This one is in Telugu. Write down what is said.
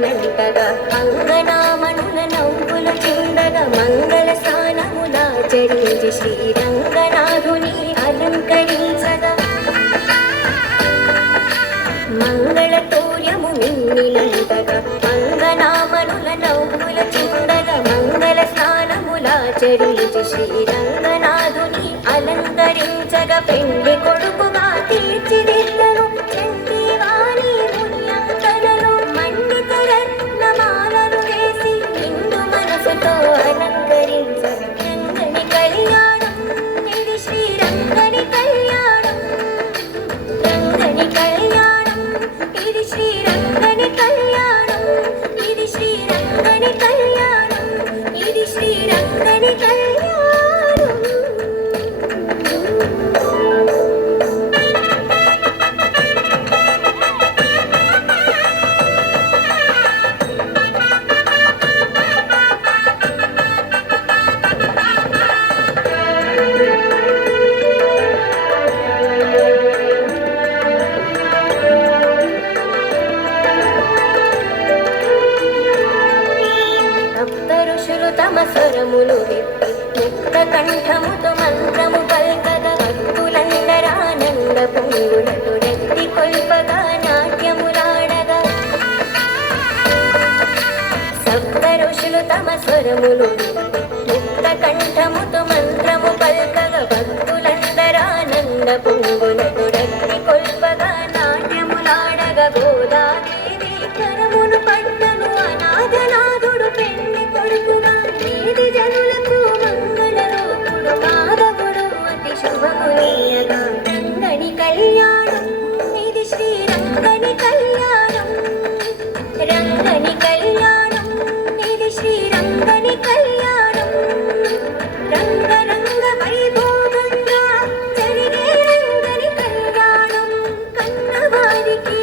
నిండగా అంగనామణుల నవ్వులు చిందగా మంగళ స్నానములాచరించి శ్రీరంగనాథుని అలంకరించగా మంగళతూర్యము నిండినంతగా అంగనామణుల నవ్వుల చిందగా మంగళ స్నానములాచరించి శ్రీరంగనాథుని అలంకరించగా పెండ్లి కొడుకుగా తీర్చిదిద్దను చండీవాణి మునియంతలను మండిత రత్నమాలలు వేసి నిండు మనసుతో అలంకరించగా రంగని కళ్యాణం ఇది శ్రీరంగని కళ్యాణం రంగని కళ్యాణం ఇది శ్రీరంగని కళ్యాణం ఇది శ్రీరంగని కళ్యాణం ఇది శ్రీరంగని కళ్యాణం. సప్తఋషులు తమ స్వరములు విప్పి ముక్త కంఠముతో మంత్రము పల్కగా భక్తులందరానంద పొంగులతో రెత్తి కొల్పగా నాట్యములాడగా సప్తఋషులు తమ స్వరములు విప్పి ముక్త కంఠముతో మంత్రము పల్కగా భక్తులందరానంద పొంగులతో రెత్తి కొల్పగా నాట్యములాడగా గోదాదేవి కరమును పట్టను అనాథనాథుడు పెళ్లి కొడుకుగా నీది జనులకు మంగళ రూపుడు మాధవుడు అతి శుభమునీయగా రంగని కళ్యాణం ఇది శ్రీరంగని కళ్యాణం రంగని కళ్యాణం ఇది శ్రీరంగని కళ్యాణం రంగరంగ వైభోగంగా జరిగే రంగని కళ్యాణం కన్నవారికి